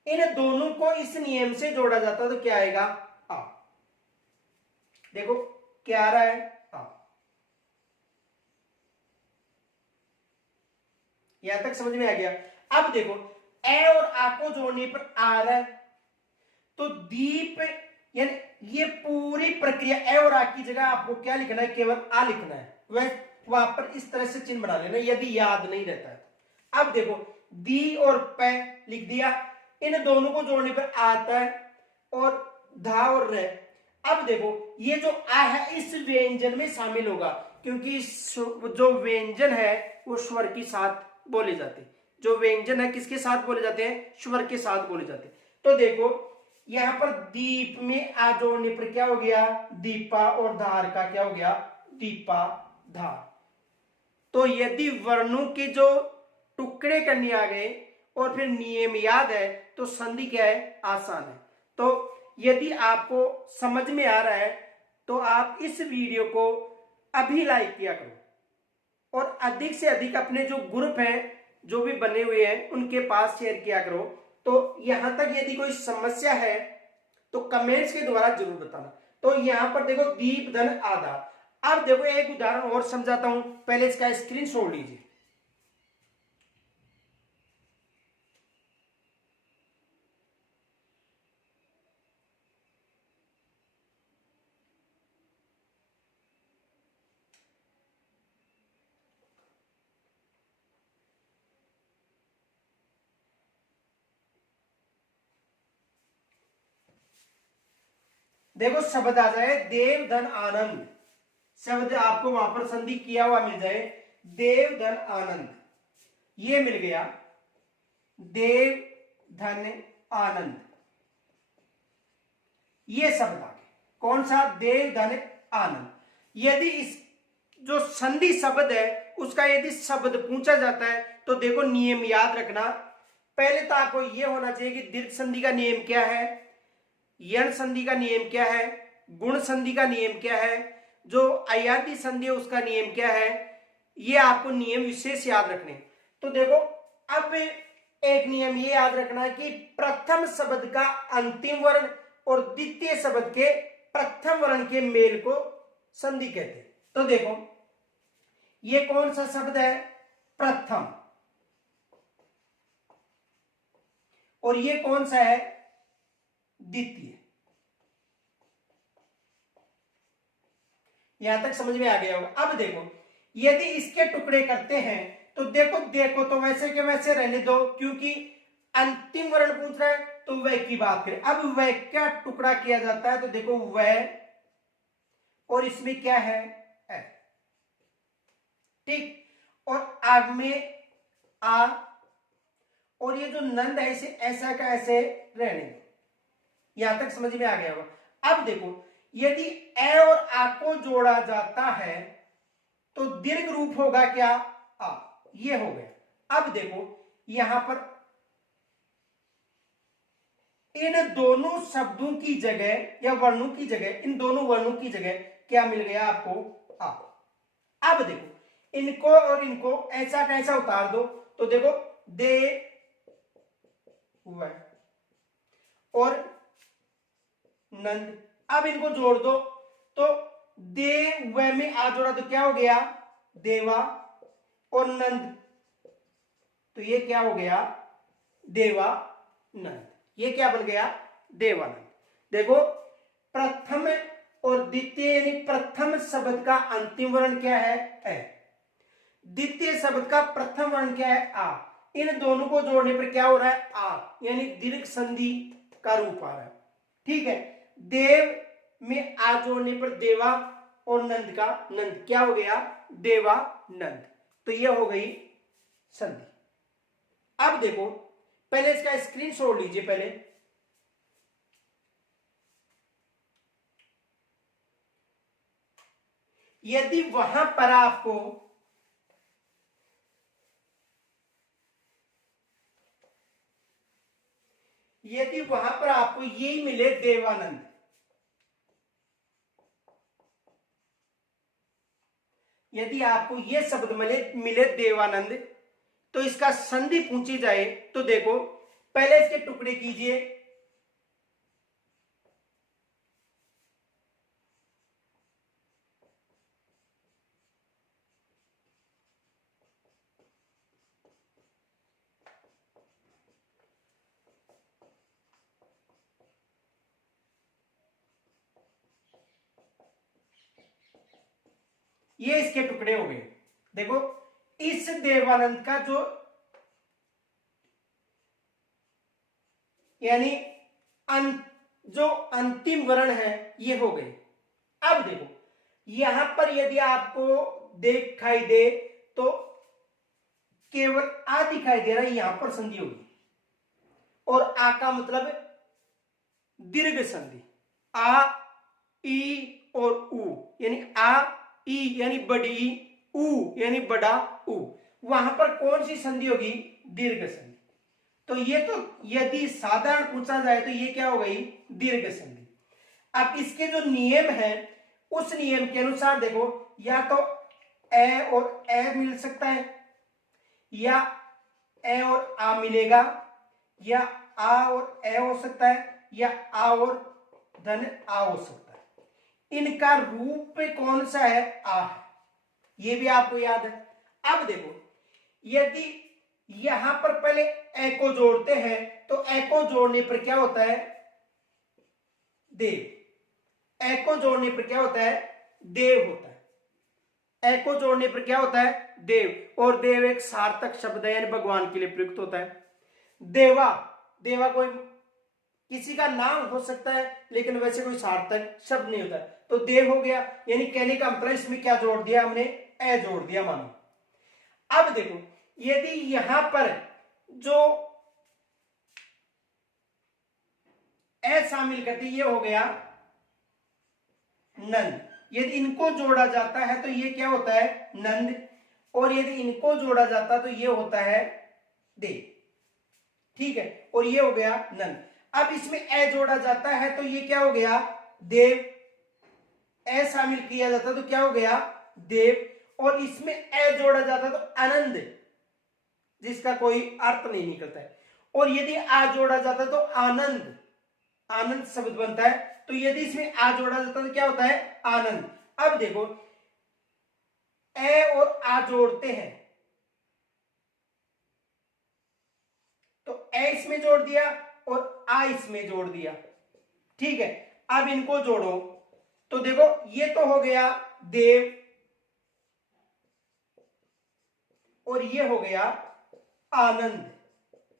इन दोनों को इस नियम से जोड़ा जाता है तो क्या आएगा? आ। देखो क्या आ रहा है? आ। यहां तक समझ में आ गया। अब देखो ए और आ को जोड़ने पर आ रहा है, तो दीप, यानी ये पूरी प्रक्रिया ए और आ की जगह आपको क्या लिखना है? केवल आ लिखना है। वह वहां पर इस तरह से चिन्ह बना लेना यदि याद नहीं रहता है। अब देखो दी और पै लिख दिया, इन दोनों को जोड़ने पर आता है और धा और र। अब देखो ये जो आ है इस व्यंजन में शामिल होगा, क्योंकि जो व्यंजन है वो स्वर के साथ बोले जाते हैं। जो व्यंजन है किसके साथ बोले जाते हैं? स्वर के साथ बोले जाते हैं। तो देखो यहां पर दीप में आ जोड़ने पर क्या हो गया? दीपा, और धार का क्या हो गया? दीपा धार। तो यदि वर्णों के जो टुकड़े करने आ गए और फिर नियम याद है तो संधि क्या है? आसान है। तो यदि आपको समझ में आ रहा है तो आप इस वीडियो को अभी लाइक किया करो और अधिक से अधिक अपने जो ग्रुप हैं जो भी बने हुए हैं उनके पास शेयर किया करो। तो यहां तक यदि कोई समस्या है तो कमेंट्स के द्वारा जरूर बताना। तो यहां पर देखो दीप धन आधा। अब देखो एक उदाहरण और समझाता हूं, पहले इसका स्क्रीनशॉट लीजिए। देखो शब्द आ जाए देव धन आनंद, शब्द आपको वहां पर संधि किया हुआ मिल जाए देव धन आनंद, ये मिल गया देव धन आनंद, ये शब्द आ गया। कौन सा? देव धन आनंद। यदि इस जो संधि शब्द है उसका यदि शब्द पूछा जाता है तो देखो नियम याद रखना। पहले तो आपको यह होना चाहिए कि दीर्घ संधि का नियम क्या है, यण संधि का नियम क्या है, गुण संधि का नियम क्या है, जो अयादी संधि है उसका नियम क्या है, ये आपको नियम विशेष याद रखने। तो देखो अब एक नियम ये याद रखना है कि प्रथम शब्द का अंतिम वर्ण और द्वितीय शब्द के प्रथम वर्ण के मेल को संधि कहते हैं। तो देखो ये कौन सा शब्द है? प्रथम। और ये कौन सा है? द्वितीय। यहां तक समझ में आ गया होगा। अब देखो यदि इसके टुकड़े करते हैं तो देखो देखो तो वैसे के वैसे रहने दो, क्योंकि अंतिम वर्ण पूछ रहा है तो वह की बात करें। अब वह क्या टुकड़ा किया जाता है तो देखो वह, और इसमें क्या है? है। ठीक। और आग में आ, और ये जो नंद है इसे ऐसा का ऐसे रहने दो। यहां तक समझ में आ गया होगा। अब देखो यदि ए और आ को जोड़ा जाता है तो दीर्घ रूप होगा क्या? आ। ये हो गया। अब देखो यहां पर इन दोनों शब्दों की जगह या वर्णों की जगह, इन दोनों वर्णों की जगह क्या मिल गया आपको? आ। अब देखो इनको और इनको ऐसा कैसा उतार दो तो देखो दे वह और नंद। अब इनको जोड़ दो तो दे व में आ जोड़ा तो क्या हो गया? देवा, और नंद तो ये क्या हो गया? देवानंद। ये क्या बन गया? देवानंद। देखो प्रथम और द्वितीय यानी प्रथम शब्द का अंतिम वर्ण क्या है? ए। द्वितीय शब्द का प्रथम वर्ण क्या है? आ। इन दोनों को जोड़ने पर क्या हो रहा है? आ, यानी दीर्घ संधि का रूप आ रहा है। ठीक है। देव में आ जोड़ने पर देवा और नंद का नंद क्या हो गया? देवानंद। तो यह हो गई संधि। अब देखो पहले इसका स्क्रीनशॉट लीजिए। पहले यदि वहां पर आपको यही मिले देवानंद, यदि आपको ये शब्द मिले देवानंद तो इसका संधि पूछी जाए तो देखो पहले इसके टुकड़े कीजिए। ये इसके टुकड़े हो गए। देखो इस देवानंद का जो यानी जो अंतिम वर्ण है ये हो गए। अब देखो यहां पर यदि आपको दिखाई दे तो केवल आ दिखाई दे रहा है, यहां पर संधि होगी और आ का मतलब दीर्घ संधि। आ ई और उ यानी आ ई यानी बड़ी, उ यानी बड़ा उ, वहां पर कौन सी संधि होगी? दीर्घ संधि। तो ये तो यदि साधारण पूछा जाए तो ये क्या हो गई? दीर्घ संधि। अब इसके जो नियम है उस नियम के अनुसार देखो या तो ए और ए मिल सकता है, या ए और आ मिलेगा, या आ और ए हो सकता है, या आ और धन आ हो सकता है। इनका रूप कौन सा है? आ है। ये भी आपको याद है। अब देखो यदि यहां पर पहले ए को जोड़ते हैं तो ए को जोड़ने पर क्या होता है? देव। ए को जोड़ने पर क्या होता है? देव होता है। ए को जोड़ने पर क्या होता है? देव। और देव एक सार्थक शब्द है, यानी भगवान के लिए प्रयुक्त होता है। देवा, देवा कोई किसी का नाम हो सकता है लेकिन वैसे कोई सार्थक शब्द नहीं होता है, तो देव हो गया। यानी कहने का मतलब इसमें क्या जोड़ दिया हमने? ए जोड़ दिया मानो। अब देखो यदि यहां पर जो ए शामिल करते ये हो गया नंद। यदि इनको जोड़ा जाता है तो ये क्या होता है? नंद। और यदि इनको जोड़ा जाता है तो ये होता है देव। ठीक है, और ये हो गया नंद। अब इसमें ए जोड़ा जाता है तो ये क्या हो गया? देव। ए शामिल किया जाता तो क्या हो गया? देव। और इसमें ए जोड़ा जाता तो आनंद, जिसका कोई अर्थ नहीं निकलता है। और यदि आ जोड़ा जाता तो आनंद, आनंद शब्द बनता है। तो यदि इसमें आ जोड़ा जाता तो क्या होता है? आनंद। अब देखो ए और आ जोड़ते हैं तो ए इसमें जोड़ दिया और आ इसमें जोड़ दिया। ठीक है, अब इनको जोड़ो तो देखो ये तो हो गया देव और ये हो गया आनंद,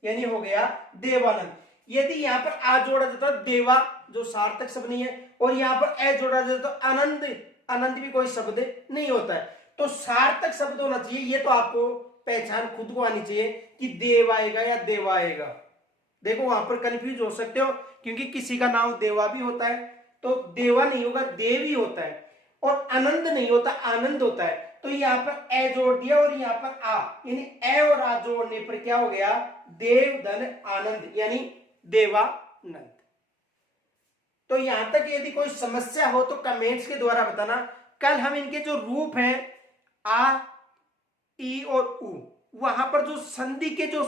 यानी हो गया देवानंद। यदि यहां पर आ जोड़ा जाता देवा जो सार्थक शब्द नहीं है, और यहां पर ए जोड़ा जाता तो आनंद, आनंद भी कोई शब्द नहीं होता है। तो सार्थक शब्द होना चाहिए। ये तो आपको पहचान खुद को आनी चाहिए कि देव आएगा या देवा आएगा। देखो वहां पर कंफ्यूज हो सकते हो क्योंकि किसी का नाम देवा भी होता है, तो देवा नहीं होगा देव ही होता है। और आनंद नहीं होता, आनंद होता है। तो यहाँ पर ए जोड़ दिया और यहाँ पर आ, यानी ए और आ जोड़ने पर क्या हो गया? देव धन आनंद, यानी देवानंद। तो यहां तक यदि कोई समस्या हो तो कमेंट्स के द्वारा बताना। कल हम इनके जो रूप हैं आ, ई और उ, वहां पर जो संधि के जो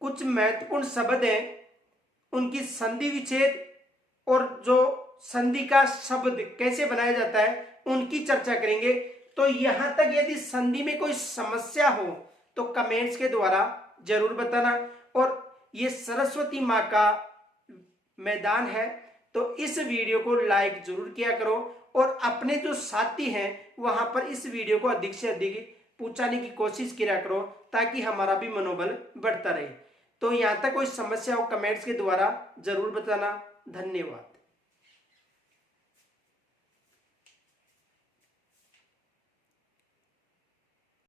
कुछ महत्वपूर्ण शब्द हैं उनकी संधि विच्छेद और जो संधि का शब्द कैसे बनाया जाता है उनकी चर्चा करेंगे। तो यहां तक यदि संधि में कोई समस्या हो तो कमेंट्स के द्वारा जरूर बताना। और ये सरस्वती माँ का मैदान है तो इस वीडियो को लाइक जरूर किया करो और अपने जो साथी हैं वहां पर इस वीडियो को अधिक से अधिक पहुंचाने की कोशिश किया करो ताकि हमारा भी मनोबल बढ़ता रहे। तो यहाँ तक कोई समस्या हो कमेंट्स के द्वारा जरूर बताना। धन्यवाद।